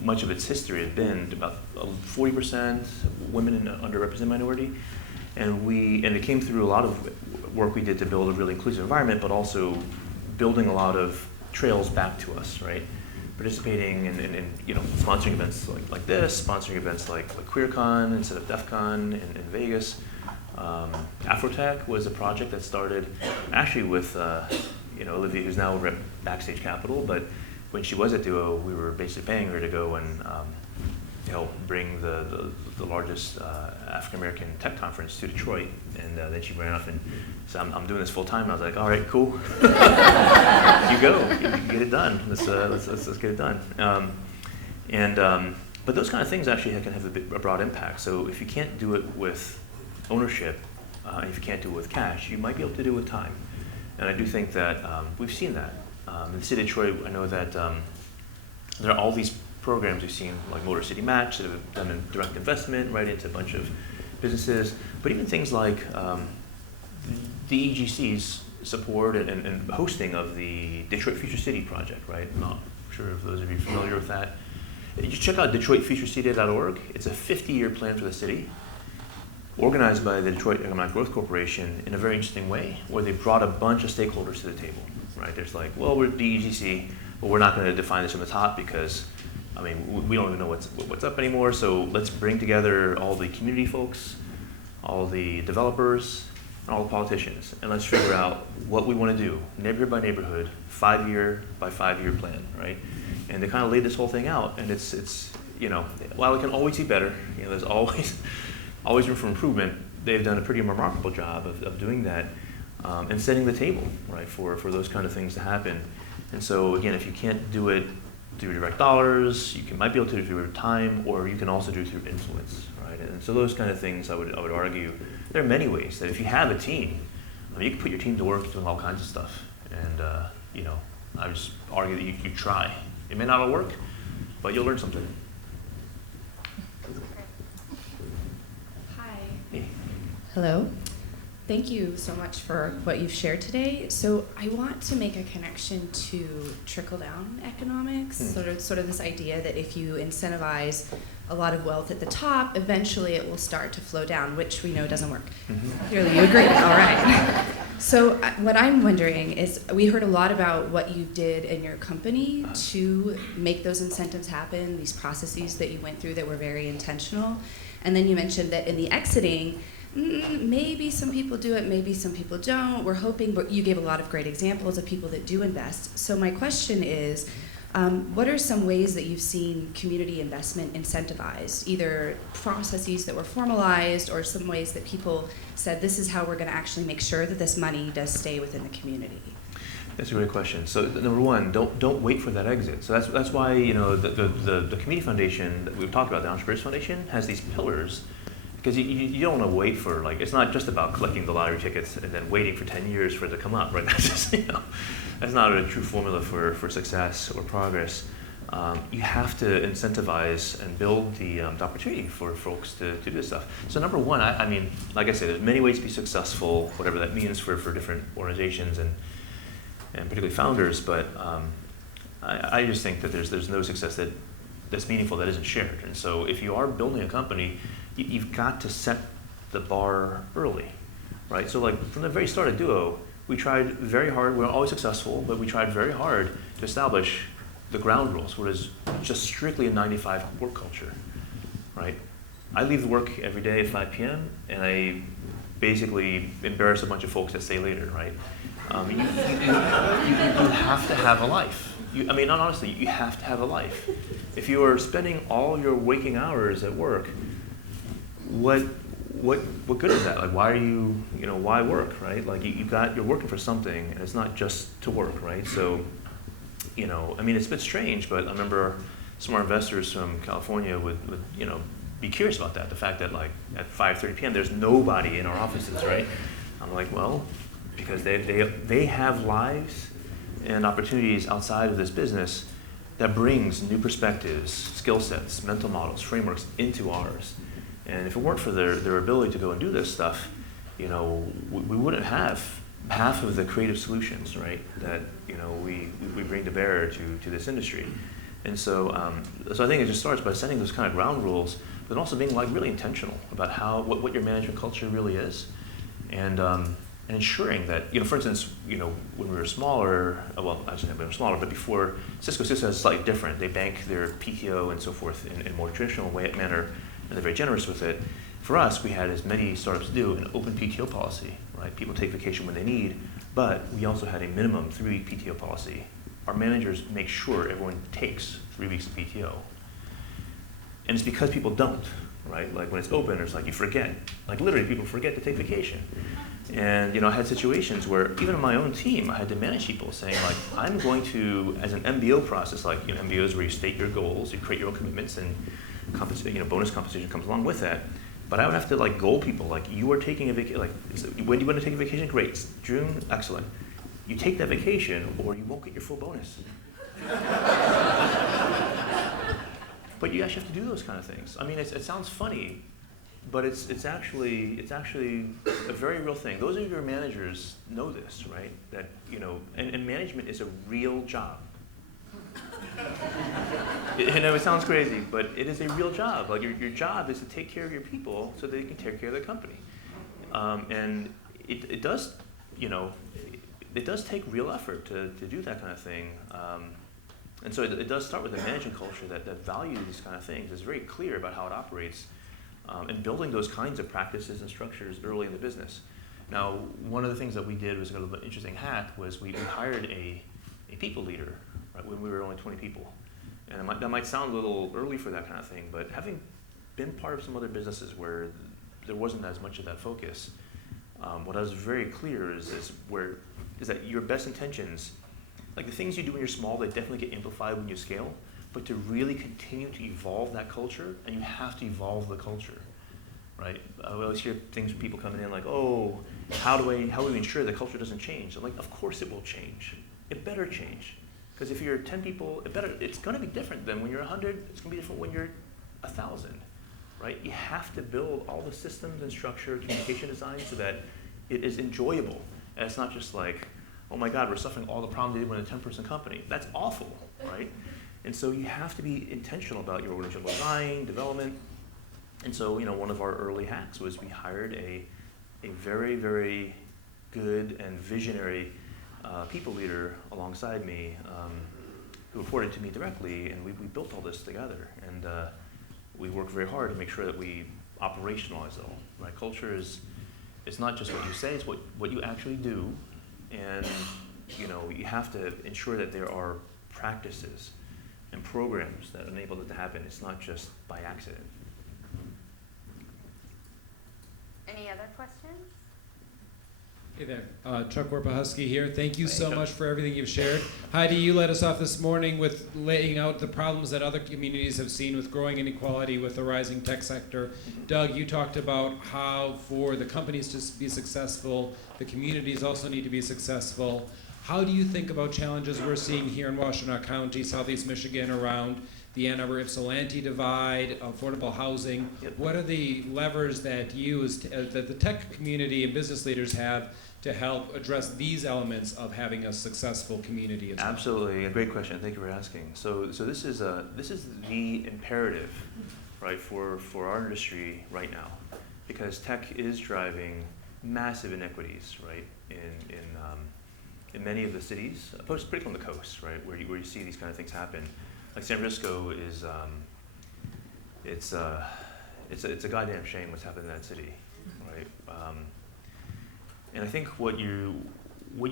much of its history had been about 40% women and underrepresented minority, and it came through a lot of work we did to build a really inclusive environment, but also building a lot of trails back to us, right? Participating in you know, sponsoring events like this, sponsoring events like QueerCon instead of DEF CON in Vegas. Afrotech was a project that started actually with you know, Olivia, who's now over at Backstage Capital, but when she was at Duo, we were basically paying her to go and help bring the largest African American tech conference to Detroit, and then she ran off and said, "I'm doing this full time." And I was like, "All right, cool. You go, you get it done. Let's get it done." But those kind of things actually can have a broad impact. So if you can't do it with ownership, and if you can't do it with cash, you might be able to do it with time. And I do think that we've seen that. In the city of Detroit, I know that there are all these programs we've seen, like Motor City Match, that have done a direct investment right into a bunch of businesses, but even things like the EGC's support and hosting of the Detroit Future City project, right? I'm not sure if those of you are familiar with that. You check out DetroitFutureCity.org. It's a 50-year plan for the city, organized by the Detroit Economic Growth Corporation in a very interesting way, where they brought a bunch of stakeholders to the table, right? There's like, well, we're DEGC, but we're not going to define this from the top because, I mean, we don't even know what's up anymore, so let's bring together all the community folks, all the developers, and all the politicians, and let's figure out what we want to do, neighborhood by neighborhood, 5-year by 5-year plan, right? And they kind of laid this whole thing out, and it's you know, while it can always be better, you know, there's always room for improvement. They've done a pretty remarkable job of doing that and setting the table, right, for those kind of things to happen. And so again, if you can't do it through direct dollars, might be able to do it through time, or you can also do it through influence, right? And so those kind of things, I would argue, there are many ways that if you have a team, you can put your team to work doing all kinds of stuff. And you know, I would just argue that you try. It may not all work, but you'll learn something. Hi. Hey. Hello. Thank you so much for what you've shared today. So I want to make a connection to trickle-down economics, sort of this idea that if you incentivize a lot of wealth at the top, eventually it will start to flow down, which we know doesn't work. Clearly you agree. All right. So what I'm wondering is, we heard a lot about what you did in your company to make those incentives happen, these processes that you went through that were very intentional. And then you mentioned that in the exiting, maybe some people do it, maybe some people don't. We're hoping, but you gave a lot of great examples of people that do invest. So my question is, what are some ways that you've seen community investment incentivized, either processes that were formalized or some ways that people said, this is how we're going to actually make sure that this money does stay within the community? That's a great question. So number one, don't wait for that exit. So that's why, you know, the Community Foundation that we've talked about, the Entrepreneurs Foundation, has these pillars. because you don't want to wait for, like, it's not just about collecting the lottery tickets and then waiting for 10 years for it to come up, right? That's just, that's not a true formula for success or progress. You have to incentivize and build the opportunity for folks to do this stuff. So number one, I mean, like I said, there's many ways to be successful, whatever that means for different organizations and particularly founders, but I just think that there's no success that's meaningful that isn't shared. And so if you are building a company, you've got to set the bar early, right? So like from the very start of Duo, we tried very hard, we weren't always successful, but we tried very hard to establish the ground rules, what is just strictly a 9-to-5 work culture, right? I leave the work every day at 5 p.m. and I basically embarrass a bunch of folks that stay later, right? You have to have a life. I mean, not honestly, you have to have a life. If you are spending all your waking hours at work, what good is that? Like, why are why work, right? Like, you're working for something, and it's not just to work, right? So, I mean, it's a bit strange, but I remember some of our investors from California would be curious about that. The fact that, like, at 5:30 p.m. there's nobody in our offices, right? I'm like, well, because they have lives and opportunities outside of this business that brings new perspectives, skill sets, mental models, frameworks into ours. And if it weren't for their ability to go and do this stuff, we wouldn't have half of the creative solutions, right, that we bring to bear to this industry. And so I think it just starts by setting those kind of ground rules, but also being like really intentional about what your management culture really is, and ensuring that, for instance, when we were smaller, well, I shouldn't say we were smaller, but before, Cisco is slightly different. They bank their PTO and so forth in a more traditional manner, and they're very generous with it. For us, we had, as many startups do, an open PTO policy, right? People take vacation when they need, but we also had a minimum 3-week PTO policy. Our managers make sure everyone takes 3 weeks of PTO. And it's because people don't, right? Like when it's open, it's like you forget. Like literally people forget to take vacation. And I had situations where even in my own team, I had to manage people saying like, I'm going to, as an MBO process, like MBO is where you state your goals, you create your own commitments, and bonus compensation comes along with that. But I would have to like goal people, like you are taking a vacation, like when do you want to take a vacation? Great, June, excellent. You take that vacation or you won't get your full bonus. But you actually have to do those kind of things. I mean, it sounds funny, but it's actually a very real thing. Those of your managers know this, right? That and management is a real job. It sounds crazy, but it is a real job. Like your job is to take care of your people so that you can take care of the company. And it does take real effort to do that kind of thing. And so it does start with a management culture that values these kind of things, is very clear about how it operates, and building those kinds of practices and structures early in the business. Now, one of the things that we did was kind of an interesting hack was we hired a people leader, right, when we were only 20 people. And that might sound a little early for that kind of thing, but having been part of some other businesses where there wasn't as much of that focus, what I was very clear is that your best intentions, like the things you do when you're small, they definitely get amplified when you scale, but to really continue to evolve that culture, and you have to evolve the culture, right? I always hear things from people coming in like, oh, how do we ensure the culture doesn't change? I'm like, of course it will change. It better change. Because if you're 10 people, it's going to be different than when you're 100. It's going to be different when you're 1,000, right? You have to build all the systems and structure, communication design, so that it is enjoyable. And it's not just like, oh my God, we're suffering all the problems they did when a 10-person company. That's awful, right? And so you have to be intentional about your organizational design, development. And so, one of our early hacks was we hired a very, very good and visionary people leader alongside me, who reported to me directly, and we built all this together. And we worked very hard to make sure that we operationalize it all. Right? Culture it's not just what you say, it's what you actually do. And you have to ensure that there are practices and programs that enable it to happen. It's not just by accident. Any other questions? Hey there, Chuck Warpahusky here. Thank you Hey, so Chuck. much for everything you've shared. Heidi, you led us off this morning with laying out the problems that other communities have seen with growing inequality with the rising tech sector. Doug, you talked about how for the companies to be successful, the communities also need to be successful. How do you think about challenges we're seeing here in Washtenaw County, Southeast Michigan, around the Ann Arbor-Ypsilanti divide, affordable housing? Yep. What are the levers that you, that the tech community and business leaders have to help address these elements of having a successful community as well? Absolutely, a great question. Thank you for asking. So this is the imperative, right, for our industry right now, because tech is driving massive inequities, right, in many of the cities, particularly on the coast, right, where you see these kind of things happen. Like San Francisco is, it's a goddamn shame what's happened in that city, right? And I think what you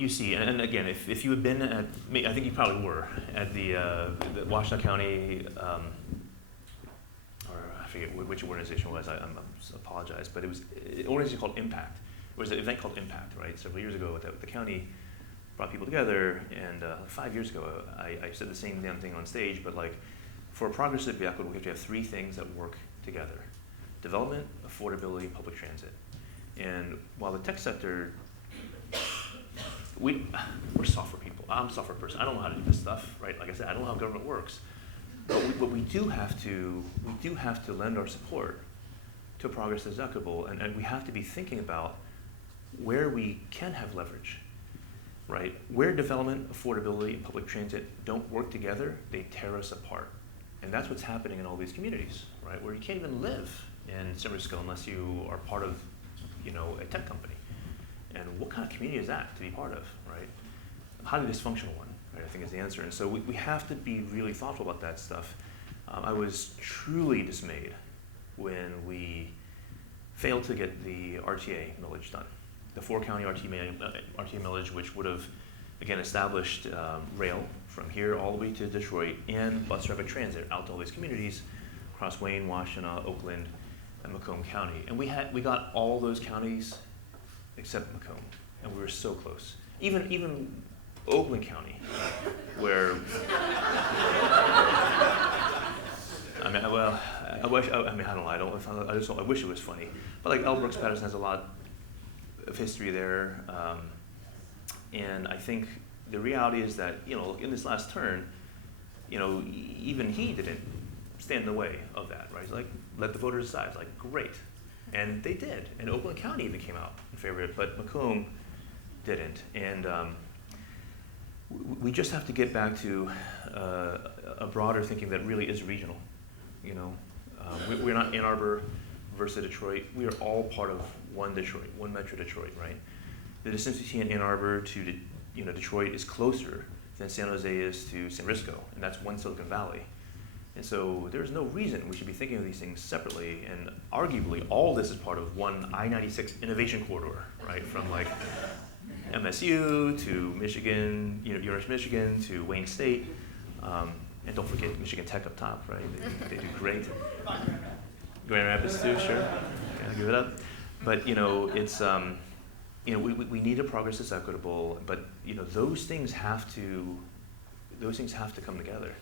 see, and again, if you had been at, I think you probably were at the Washtenaw County, or I forget which organization it was. I apologize, but it was an organization called Impact. It was an event called Impact, right? Several years ago, the county brought people together, and 5 years ago, I said the same damn thing on stage, but like, for progress to be equitable, we have to have three things that work together: development, affordability, and public transit. And while the tech sector, we're software people. I'm a software person. I don't know how to do this stuff, right? Like I said, I don't know how government works. But we do have to lend our support to progress that's equitable, and we have to be thinking about where we can have leverage, right? Where development, affordability, and public transit don't work together, they tear us apart. And that's what's happening in all these communities, right? Where you can't even live in San Francisco unless you are part of, a tech company. And what kind of community is that to be part of, right? Highly dysfunctional one, right, I think is the answer. And so we have to be really thoughtful about that stuff. I was truly dismayed when we failed to get the RTA millage done. The 4-county RTA millage, which would have, again, established rail from here all the way to Detroit and bus rapid transit out to all these communities across Wayne, Washtenaw, Oakland, and Macomb County. And we got all those counties except Macomb, and we were so close. Even Oakland County, where I wish. I don't know. I wish it was funny, but like L. Brooks Patterson has a lot of history there, and I think the reality is that in this last turn, even he didn't stand in the way of that, right? He's like, let the voters decide. It's like, great. And they did. And Oakland County even came out in favor of it, but Macomb didn't. And we just have to get back to a broader thinking that really is regional. We're not Ann Arbor versus Detroit. We are all part of one Detroit, one Metro Detroit, right? The distance between Ann Arbor to Detroit is closer than San Jose is to San Francisco, and that's one Silicon Valley. And so there's no reason we should be thinking of these things separately, and arguably all this is part of one I-96 innovation corridor, right? From like MSU to Michigan, University of Michigan to Wayne State, and don't forget Michigan Tech up top, right? They do great. Grand Rapids too, sure, gotta give it up. But it's we need a progress that's equitable, but those things have to come together.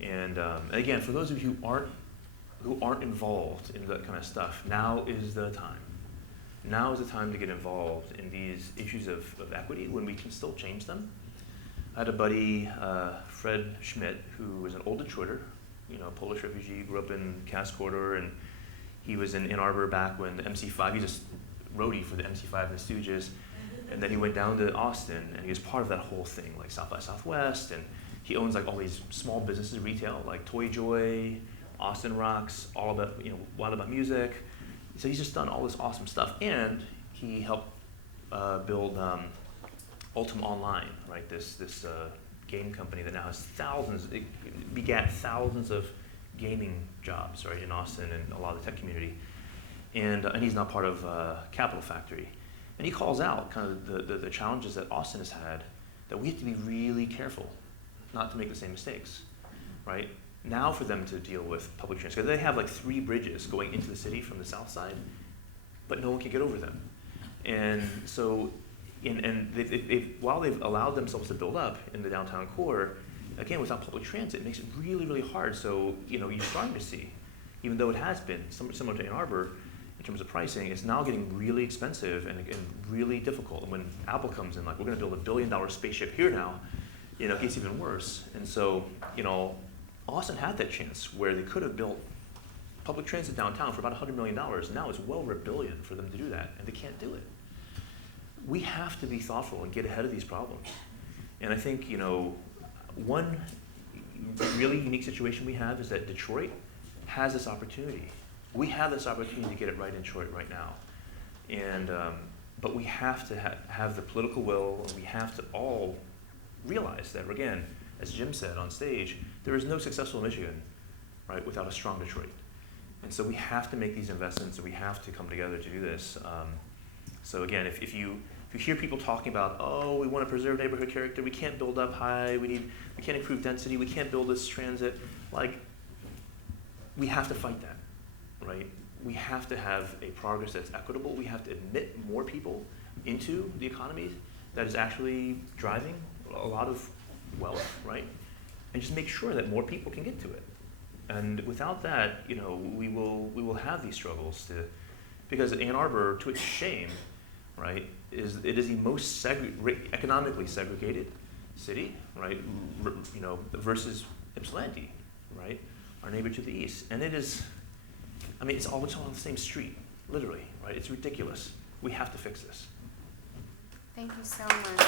And again, for those of you who aren't involved in that kind of stuff, now is the time. Now is the time to get involved in these issues of equity when we can still change them. I had a buddy, Fred Schmidt, who was an old Detroiter, Polish refugee, grew up in Cass Corridor, and he was in Ann Arbor back when the MC5, he was a roadie for the MC5 and the Stooges, and then he went down to Austin, and he was part of that whole thing, like South by Southwest, and he owns like all these small businesses, retail, like Toy Joy, Austin Rocks, all about, Wild About Music. So he's just done all this awesome stuff, and he helped build Ultima Online, right? This game company that now has it begat thousands of gaming jobs, right, in Austin and a lot of the tech community. And he's now part of Capital Factory. And he calls out kind of the challenges that Austin has had, that we have to be really careful not to make the same mistakes, right? Now for them to deal with public transit, because they have like 3 bridges going into the city from the south side, but no one can get over them. And so and while they've allowed themselves to build up in the downtown core, again, without public transit, it makes it really, really hard. So, you're starting to see, even though it has been similar to Ann Arbor in terms of pricing, it's now getting really expensive and really difficult. And when Apple comes in, like, we're going to build $1 billion spaceship here now, it gets even worse. And so, Austin had that chance where they could have built public transit downtown for about $100 million. Now it's well over $1 billion for them to do that, and they can't do it. We have to be thoughtful and get ahead of these problems. And I think, one really unique situation we have is that Detroit has this opportunity. We have this opportunity to get it right in Detroit right now. And, but we have to have the political will, and we have to all realize that, again, as Jim said on stage, there is no successful Michigan, right, without a strong Detroit. And so we have to make these investments, and we have to come together to do this. So again, if you hear people talking about, oh, we want to preserve neighborhood character, we can't build up high, we can't improve density, we can't build this transit, like, we have to fight that, right? We have to have a progress that's equitable. We have to admit more people into the economy that is actually driving a lot of wealth, right? And just make sure that more people can get to it. And without that, we will have these struggles because Ann Arbor, to its shame, right, it is the most economically segregated city, right, versus Ypsilanti, right, our neighbor to the east. And it's all on the same street, literally, right? It's ridiculous. We have to fix this. Thank you so much.